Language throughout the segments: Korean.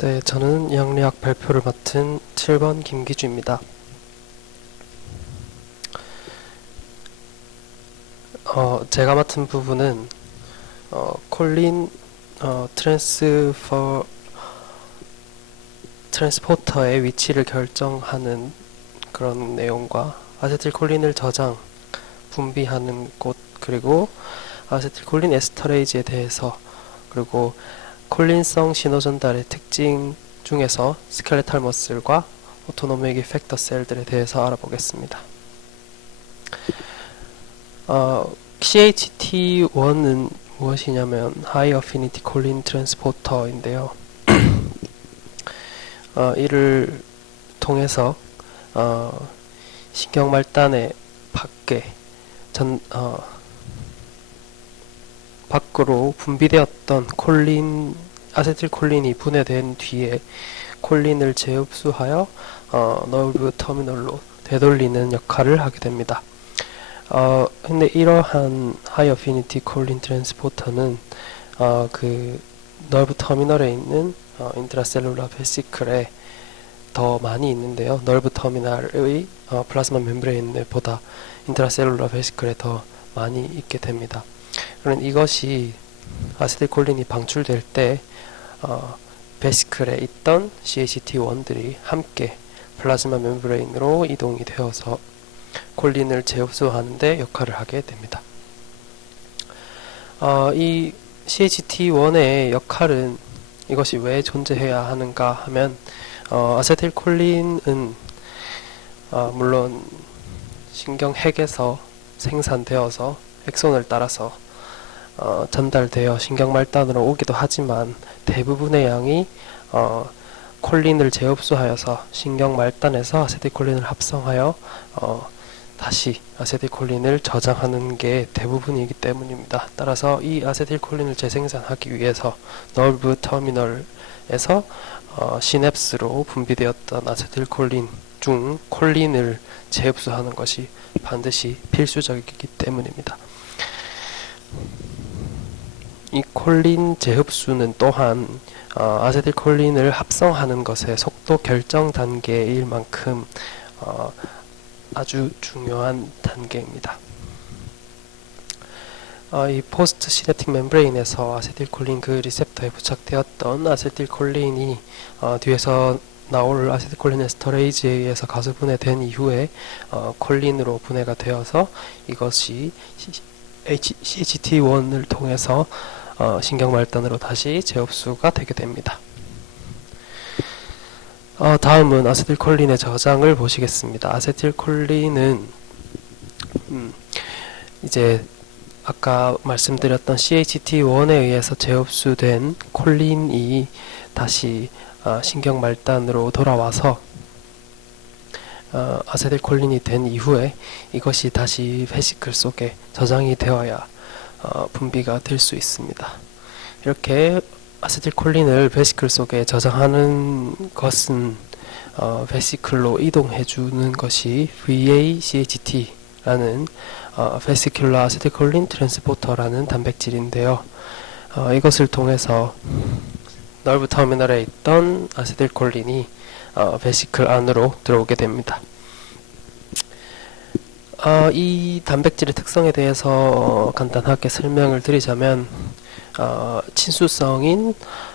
네, 저는 양리학 발표를 맡은 7번 김기주입니다. 제가 맡은 부분은 콜린 트랜스포터의 위치를 결정하는 그런 내용과 아세틸콜린을 저장, 분비하는 곳, 그리고 아세틸콜린 에스터레이지에 대해서, 그리고 콜린성 신호 전달의 특징 중에서 스켈레탈 머슬과 오토노믹 이펙터 셀들에 대해서 알아보겠습니다. CHT1은 무엇이냐면 High Affinity Choline Transporter인데요. 이를 통해서 신경말단의 밖으로 분비되었던 아세틸콜린이 분해된 뒤에 콜린을 재흡수하여 너브 터미널로 되돌리는 역할을 하게 됩니다. 근데 이러한 하이 어피니티 콜린 트랜스포터는 그 너브 터미널에 있는 인트라셀룰라 베시클에 더 많이 있는데요. 너브 터미널의 플라즈마 멤브레인보다 인트라셀룰라 베시클에 더 많이 있게 됩니다. 그럼 이것이 아세틸콜린이 방출될 때 베시클에 있던 CHT1들이 함께 플라즈마 멤브레인으로 이동이 되어서 콜린을 재흡수하는 데 역할을 하게 됩니다. 이 CHT1의 역할은 이것이 왜 존재해야 하는가 하면 아세틸콜린은 물론 신경핵에서 생산되어서 엑손을 따라서 전달되어 신경말단으로 오기도 하지만 대부분의 양이 콜린을 재흡수하여서 신경말단에서 아세틸콜린을 합성하여 다시 아세틸콜린을 저장하는 게 대부분이기 때문입니다. 따라서 이 아세틸콜린을 재생산하기 위해서 너브 터미널에서 시냅스로 분비되었던 아세틸콜린 중 콜린을 재흡수하는 것이 반드시 필수적이기 때문입니다. 이 콜린 재흡수는 또한 아세틸콜린을 합성하는 것의 속도 결정 단계일 만큼 아주 중요한 단계입니다. 이 포스트 시냅틱 멤브레인에서 아세틸콜린 그 리셉터에 부착되었던 아세틸콜린이 뒤에서 나올 아세틸콜린 에스터레이지에 의해서 가수 분해된 이후에 콜린으로 분해가 되어서 이것이 CHT1을 통해서 신경말단으로 다시 재흡수가 되게 됩니다. 다음은 아세틸콜린의 저장을 보시겠습니다. 아세틸콜린은 이제 아까 말씀드렸던 CHT1에 의해서 재흡수된 콜린이 다시 신경말단으로 돌아와서 아세틸콜린이 된 이후에 이것이 다시 베시클 속에 저장이 되어야 분비가 될 수 있습니다. 이렇게 아세틸콜린을 베시클 속에 저장하는 것은 베시클로 이동해주는 것이 VACHT라는 베시큘러 아세틸콜린 트랜스포터라는 단백질인데요. 이것을 통해서 너브 터미널에 있던 아세틸콜린이 베시클 안으로 들어오게 됩니다. 이 단백질의 특성에 대해서 간단하게 설명을 드리자면 친수성인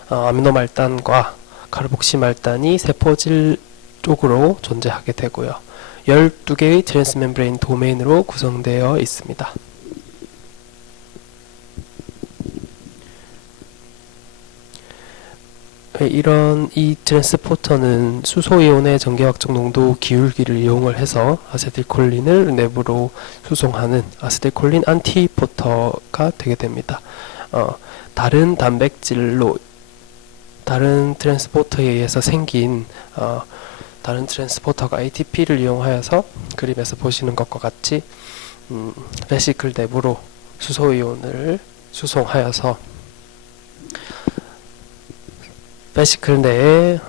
아미노말단과 카르복시말단이 세포질 쪽으로 존재하게 되고요. 12개의 트랜스멤브레인 도메인으로 구성되어 있습니다. 이 트랜스포터는 수소이온의 전기화학적 농도 기울기를 이용을 해서 아세틸콜린을 내부로 수송하는 아세틸콜린 안티포터가 되게 됩니다. 다른 트랜스포터에 의해서 생긴 다른 트랜스포터가 ATP를 이용하여서 그림에서 보시는 것과 같이 베시클 내부로 수소이온을 수송하여서 베시클 내에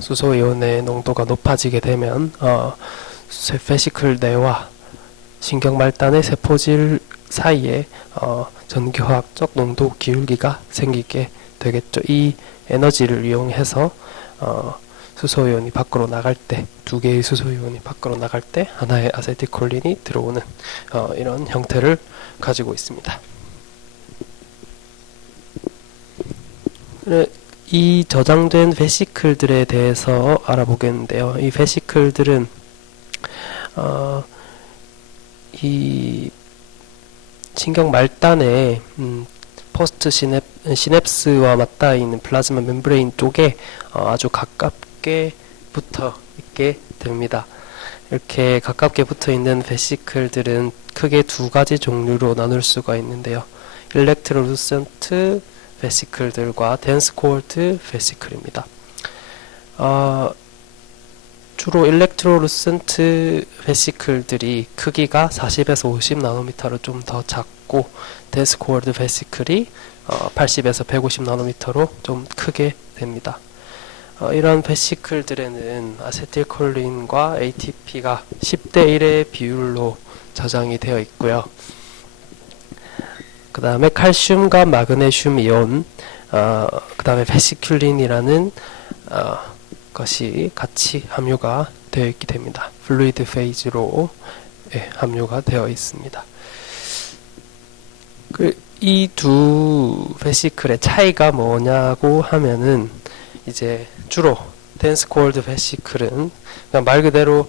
수소이온의 농도가 높아지게 되면 베시클 내와 신경말단의 세포질 사이에 전기화학적 농도 기울기가 생기게 되겠죠. 이 에너지를 이용해서 수소이온이 밖으로 나갈 때, 두 개의 수소이온이 밖으로 나갈 때 하나의 아세틸콜린이 들어오는 이런 형태를 가지고 있습니다. 이 저장된 베시클들에 대해서 알아보겠는데요. 이 베시클들은 이 신경 말단에 포스트 시냅스와 맞닿아 있는 플라즈마 멤브레인 쪽에 아주 가깝게 붙어 있게 됩니다. 이렇게 가깝게 붙어 있는 베시클들은 크게 두 가지 종류로 나눌 수가 있는데요. 일렉트로루센트 베시클들과 덴스 코어드 베시클입니다. 주로 일렉트로루센트 베시클들이 크기가 40에서 50 나노미터로 좀 더 작고, 덴스 코어드 베시클이 80에서 150 나노미터로 좀 크게 됩니다. 이런 베시클들에는 아세틸콜린과 ATP가 10대 1의 비율로 저장이 되어 있고요. 그 다음에 칼슘과 마그네슘 이온, 그 다음에 베시큘린이라는 것이 같이 함유가 되어 있게 됩니다. 플루이드 페이지로 함유가 되어 있습니다. 이 두 베시클의 차이가 뭐냐고 하면은, 이제 주로 덴스 코어드 베시클은 그냥 말 그대로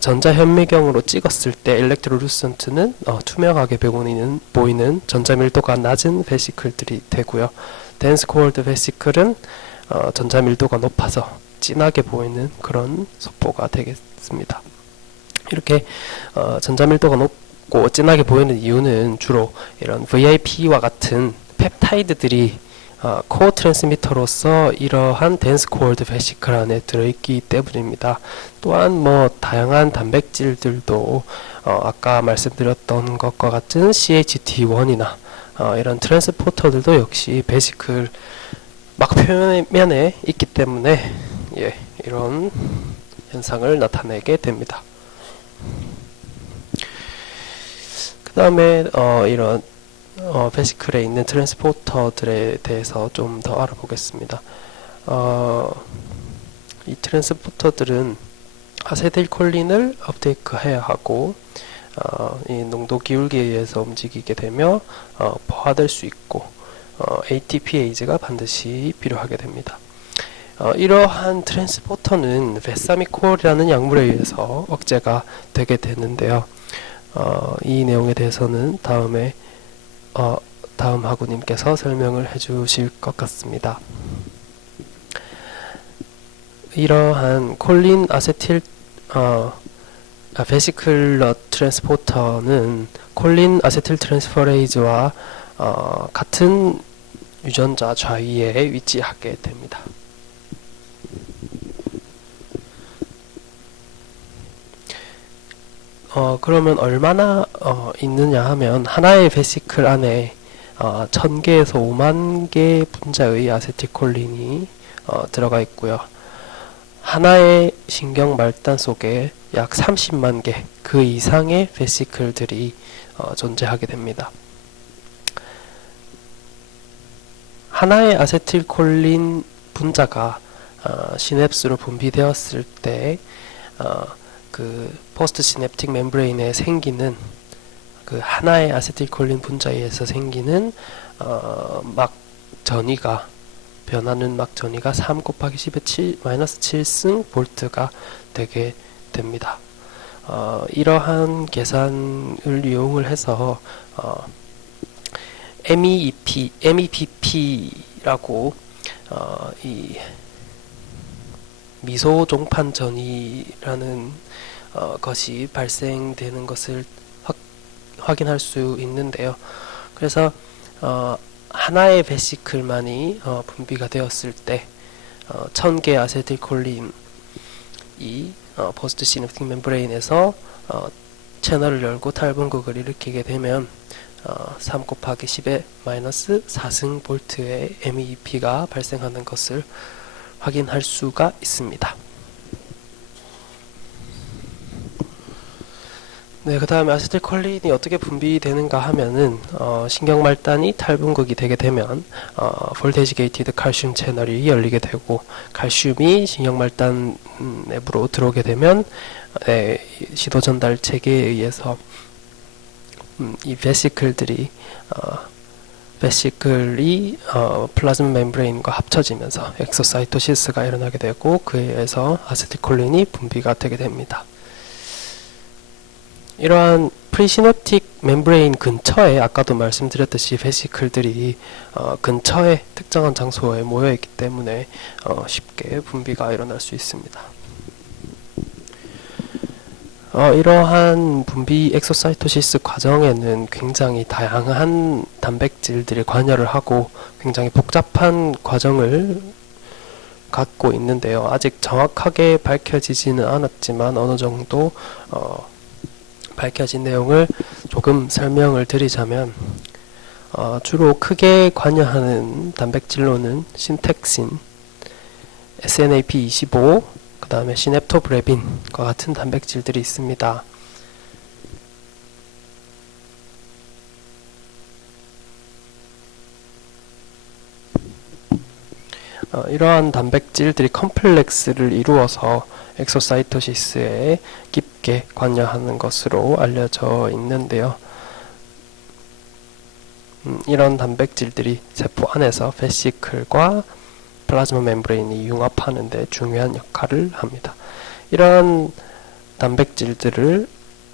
전자현미경으로 찍었을 때 일렉트로루센트는 투명하게 보이는 전자밀도가 낮은 베시클들이 되고요. 덴스 코어드 베시클은 전자밀도가 높아서 진하게 보이는 그런 속보가 되겠습니다. 이렇게 전자밀도가 높고 진하게 보이는 이유는 주로 이런 VIP와 같은 펩타이드들이 코어 트랜스미터로서 이러한 덴스 코어드 베시클 안에 들어있기 때문입니다. 또한 다양한 단백질들도 아까 말씀드렸던 것과 같은 CHT1이나 이런 트랜스포터들도 역시 베시클 막표면에 있기 때문에 이런 현상을 나타내게 됩니다. 그 다음에 이런 베시클에 있는 트랜스포터들에 대해서 좀 더 알아보겠습니다. 이 트랜스포터들은 아세틸콜린을 업테이크해야 하고, 이 농도 기울기에 의해서 움직이게 되며 포화될 수 있고, ATPase가 반드시 필요하게 됩니다. 이러한 트랜스포터는 베사미콜이라는 약물에 의해서 억제가 되게 되는데요. 이 내용에 대해서는 다음 학우님께서 설명을 해주실 것 같습니다. 이러한 콜린 아세틸 베시클러 트랜스포터는 콜린 아세틸 트랜스퍼레이즈와 같은 유전자 좌위에 위치하게 됩니다. 그러면 얼마나 있느냐 하면, 하나의 베시클 안에 1000개에서 5만개 분자의 아세틸콜린이 들어가 있고요. 하나의 신경 말단 속에 약 30만 개, 그 이상의 베시클들이 존재하게 됩니다. 하나의 아세틸콜린 분자가 시냅스로 분비되었을 때 그 포스트 시냅틱 멤브레인에 생기는 그 하나의 아세틸콜린 분자에서 생기는 막 전위가, 변하는 막 전위가 3 곱하기 10의 마이너스 7승 볼트가 되게 됩니다. 이러한 계산을 이용을 해서 MEPP라고 이 미소 종판 전이라는 것이 발생되는 것을 확인할 수 있는데요. 그래서 하나의 베시클만이 분비가 되었을 때 1000개 아세틸콜린이 포스트 시냅틱 멤브레인에서 채널을 열고 탈분극을 일으키게 되면 3 곱하기 10의 마이너스 4승 볼트의 MEP가 발생하는 것을 확인할 수가 있습니다. 네, 그 다음에 아세틸콜린이 어떻게 분비되는가 하면은 신경말단이 탈분극이 되게 되면 볼테이지 게이티드 칼슘 채널이 열리게 되고, 칼슘이 신경말단 내부로 들어오게 되면 시도 전달 체계에 의해서 이 베시클이 플라즈마 멤브레인과 합쳐지면서 엑소사이토시스가 일어나게 되고, 그에 의해서 아세틸콜린이 분비가 되게 됩니다. 이러한 프리시냅틱 멤브레인 근처에 아까도 말씀드렸듯이 베시클들이 근처에 특정한 장소에 모여있기 때문에 쉽게 분비가 일어날 수 있습니다. 이러한 분비 엑소사이토시스 과정에는 굉장히 다양한 단백질들이 관여를 하고 굉장히 복잡한 과정을 갖고 있는데요. 아직 정확하게 밝혀지지는 않았지만 어느 정도 밝혀진 내용을 조금 설명을 드리자면, 주로 크게 관여하는 단백질로는 신텍신, SNAP25, 그 다음에 시냅토브레빈과 같은 단백질들이 있습니다. 이러한 단백질들이 컴플렉스를 이루어서 엑소사이토시스에 깊게 관여하는 것으로 알려져 있는데요. 이런 단백질들이 세포 안에서 베시클과 플라즈마 멤브레인이 융합하는 데 중요한 역할을 합니다. 이러한 단백질들을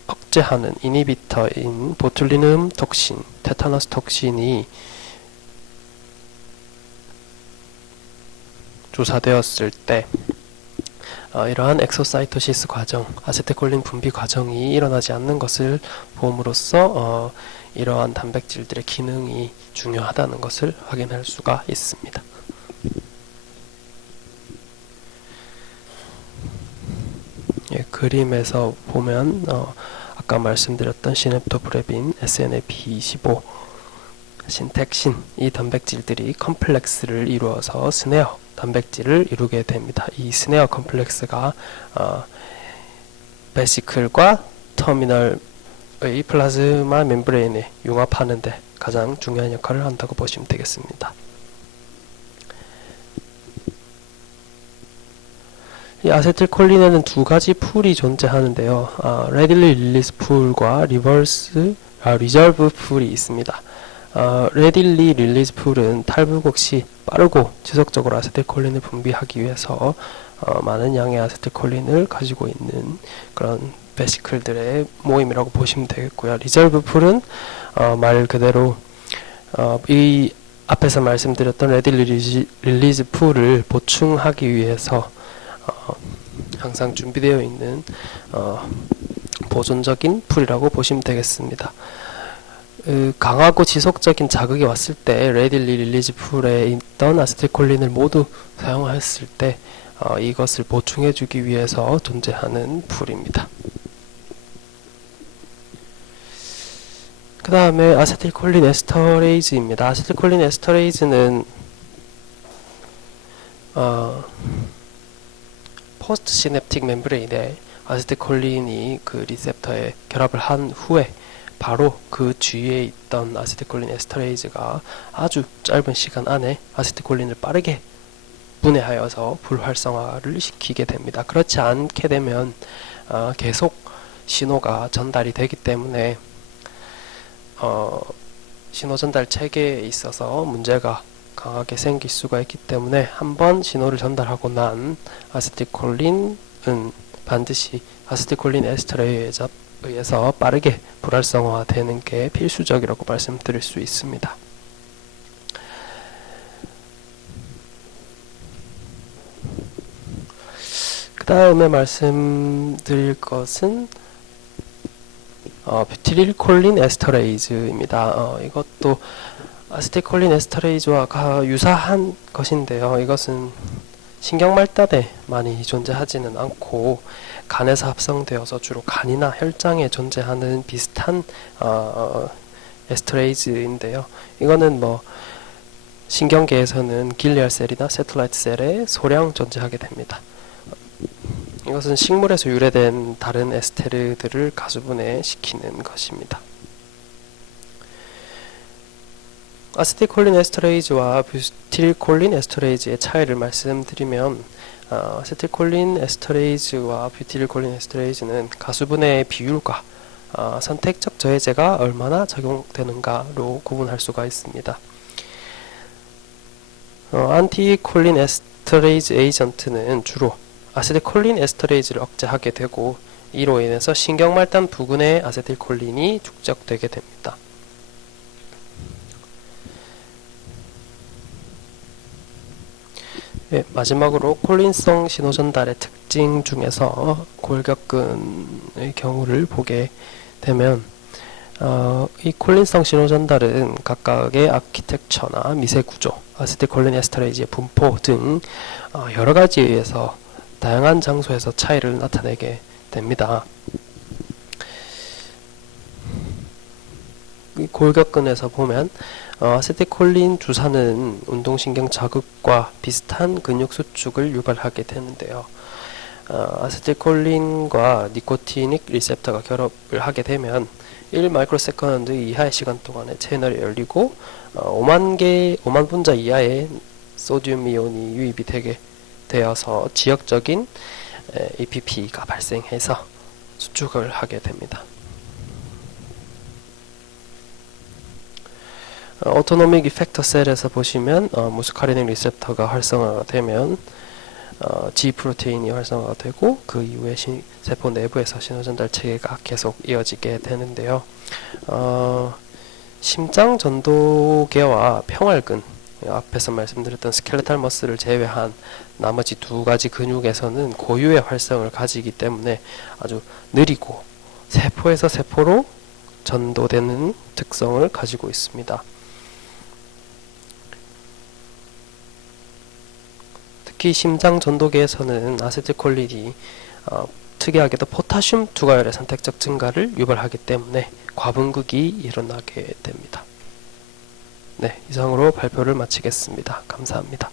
억제하는 이니비터인 보툴리눔 톡신, 테타너스 톡신이 조사되었을 때 이러한 엑소사이토시스 과정, 아세틸콜린 분비 과정이 일어나지 않는 것을 봄으로써 이러한 단백질들의 기능이 중요하다는 것을 확인할 수가 있습니다. 그림에서 보면 아까 말씀드렸던 시냅토브레빈, SNAP25, 신텍신, 이 단백질들이 컴플렉스를 이루어서 스네어 단백질을 이루게 됩니다. 이 스네어 컴플렉스가 베시클과 터미널의 플라즈마 멤브레인에 융합하는 데 가장 중요한 역할을 한다고 보시면 되겠습니다. 이 아세틸콜린에는 두 가지 풀이 존재하는데요. 레딜리 릴리스 풀과 리저브 풀이 있습니다. 레딜리 릴리즈 풀은 탈부곡 시 빠르고 지속적으로 아세틸콜린을 분비하기 위해서 많은 양의 아세틸콜린을 가지고 있는 그런 베시클들의 모임이라고 보시면 되겠고요. 리저브 풀은 말 그대로 이 앞에서 말씀드렸던 레딜리 릴리즈 풀을 보충하기 위해서 항상 준비되어 있는 보존적인 풀이라고 보시면 되겠습니다. 강하고 지속적인 자극이 왔을 때 레딜리 릴리즈 풀에 있던 아세틸콜린을 모두 사용했을 때 이것을 보충해주기 위해서 존재하는 풀입니다. 그 다음에 아세틸콜린 에스터레이즈입니다. 아세틸콜린 에스터레이즈는 포스트 시냅틱 멤브레인에 아세틸콜린이 그 리셉터에 결합을 한 후에 바로 그 주위에 있던 아세틸콜린 에스터레이즈가 아주 짧은 시간 안에 아세틸콜린을 빠르게 분해하여서 불활성화를 시키게 됩니다. 그렇지 않게 되면 계속 신호가 전달이 되기 때문에 신호 전달 체계에 있어서 문제가 강하게 생길 수가 있기 때문에 한번 신호를 전달하고 난 아세틸콜린은 반드시 아세틸콜린 에스터레이에 의해서 빠르게 불활성화되는 게 필수적이라고 말씀드릴 수 있습니다. 그 다음에 말씀드릴 것은 뷰티릴콜린 에스터레이즈입니다. 이것도 아세틸콜린 에스터레이즈와 유사한 것인데요. 이것은 신경말단에 많이 존재하지는 않고 간에서 합성되어서 주로 간이나 혈장에 존재하는 비슷한 에스터레이즈인데요. 이거는 신경계에서는 길리알 셀이나 세틀라이트 셀에 소량 존재하게 됩니다. 이것은 식물에서 유래된 다른 에스테르들을 가수분해시키는 것입니다. 아세틸콜린 에스터레이즈와 뷰틸콜린 에스터레이즈의 차이를 말씀드리면 아세틸콜린 에스터레이즈와 뷰틸콜린 에스터레이즈는 가수분해의 비율과 선택적 저해제가 얼마나 적용되는가로 구분할 수가 있습니다. 안티콜린 에스터레이즈 에이전트는 주로 아세틸콜린 에스터레이즈를 억제하게 되고 이로 인해서 신경말단 부근에 아세틸콜린이 축적되게 됩니다. 네, 마지막으로 콜린성 신호전달의 특징 중에서 골격근의 경우를 보게 되면 이 콜린성 신호전달은 각각의 아키텍처나 미세구조, 아세틸콜린 에스터레이즈의 분포 등 여러가지에 의해서 다양한 장소에서 차이를 나타내게 됩니다. 이 골격근에서 보면 아세틸콜린 주사는 운동신경 자극과 비슷한 근육 수축을 유발하게 되는데요. 아세틸콜린과 니코티닉 리셉터가 결합을 하게 되면 1마이크로세컨드 이하의 시간 동안에 채널이 열리고 5만 분자 이하의 소듐 이온이 유입이 되게 되어서 지역적인 APP가 발생해서 수축을 하게 됩니다. 오토노믹 이펙터 셀에서 보시면 무스카리닉 리셉터가 활성화가 되면 G 프로테인이 활성화가 되고 그 이후에 세포 내부에서 신호전달 체계가 계속 이어지게 되는데요. 심장 전도계와 평활근, 앞에서 말씀드렸던 스켈레탈 머슬을 제외한 나머지 두 가지 근육에서는 고유의 활성을 가지기 때문에 아주 느리고 세포에서 세포로 전도되는 특성을 가지고 있습니다. 특히 심장 전도계에서는 아세틸콜린이 특이하게도 포타슘 투과열의 선택적 증가를 유발하기 때문에 과분극이 일어나게 됩니다. 네, 이상으로 발표를 마치겠습니다. 감사합니다.